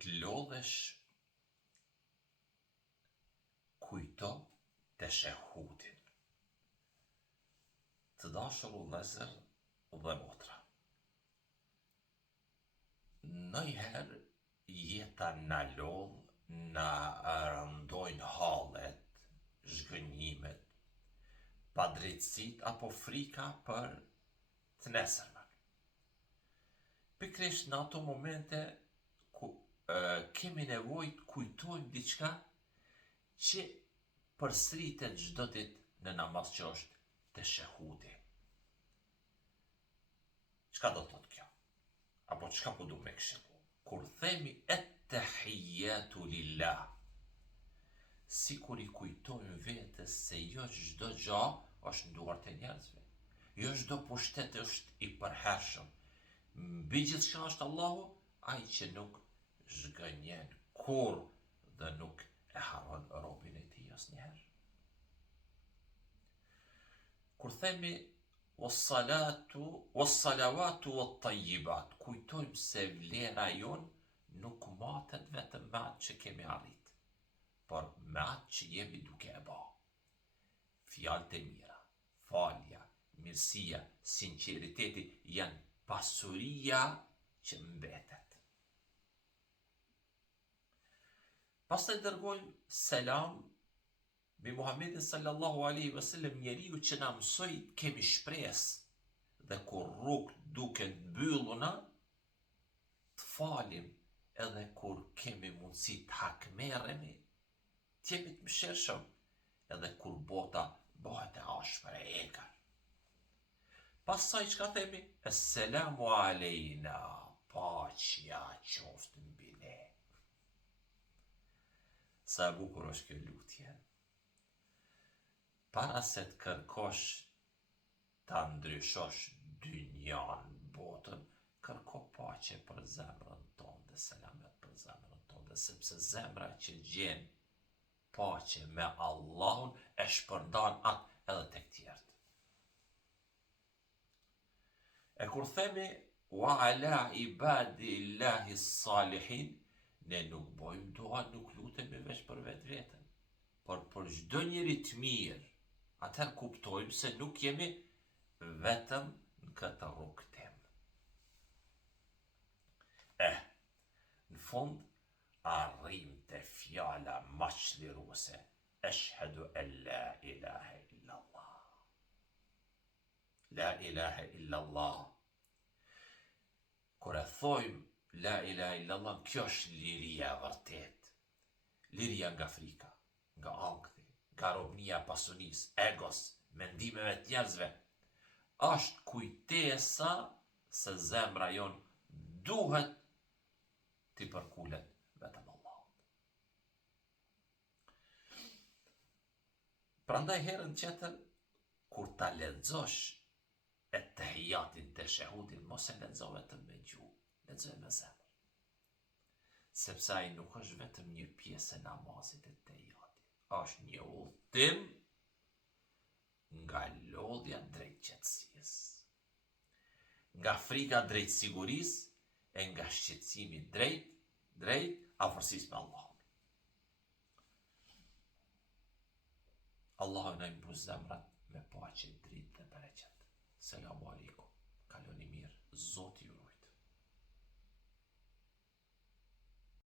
të lodhesh, kujto teshehudin. Të dashur vëllezër dhe motra, ndonjëherë jeta na lodh, na rëndojnë hallet, zhgënjimet, padrejtësitë apo frika për të nesërmen. Pikërisht në ato momente ku kemi nevojë të kujtojmë diçka që përsëritet çdo ditë në namaz, që është teshehudi. Çka do të thotë kjo? Apo çka po du me këshillu? Kur themi et-tahiyatu lillah, sikur i kujtojmë vetes se jo çdo gjë është në duart e njerëzve. Jo çdo pushtet është i përhershëm. Mbi gjithçka është Allahu, ai që nuk zhgënjen kurrë dhe nuk e harron robin e tij asnjëherë. Kur themi was-salawatu wat-tayyibat, kujtojmë se vlera jon nuk matet vetëm me atë që kemi arrit, por me atë që jemi duke e bë. Fjalët e mira, falja, mirësia, sinqeriteti janë pasuria që mbetet. Pastaj dërgojmë selam mbi Muhammedin sallallahu alaihi wasallam, njeriu që na mësoi të kemi shpresë dhe kur rrugët duken mbylluna, të falim edhe kur kemi mundësi të hakmerremi, të jemi të mëshirshëm edhe kur bota bëhet e ashpër e egër. Pastaj çka themi? Esselamu alejna, paqja qoftë mbi ne. Sa e bukur është kjo lutje. Para se të kërkosh ta ndryshosh dynjan, botën, kërko paqe për zemrën tonë dhe selamet për zemrën tonë, sepse zemra që gjen paqe me Allahun e shpërndan atë edhe tek tjerët. E kur themi wa ala ibadillahi salihin, ne nuk bojmë dua, nuk lutemi veç për vetveten, por për çdo njeri të mirë. Atëherë kuptojmë se nuk jemi vetëm në këtë rrugtim. Në fund arrim te fjala më çliruese, ashhadu an la ilaha illallah. La ilaha illallah. Kur e thojmë la ilaha illallah, kjo është liria e vërtet. Liria nga frika, nga ankthi, nga robnia pasunisë, egos, mendimeve të njerëzve. Është kujtesa se zemra jon duhet t'i përkulet vetëm Allahut. Prandaj herën tjetër, kur ta lexosh et-tahiyatin, teshehudin, mos e lexo vetëm me gjuhë, lexo me zemër. Sepse ai nuk është vetëm një pjesë e namazit e tahiyati, është një udhtim nga lodhja drejt qetësisë, nga frika drejt sigurisë e nga shqetësimi drejt afërsisë me Allahun. Allahu na mbush zemrat me paqe, dritë dhe bereqet. Selamu alaikum. Kaloni mirë. Zoti ju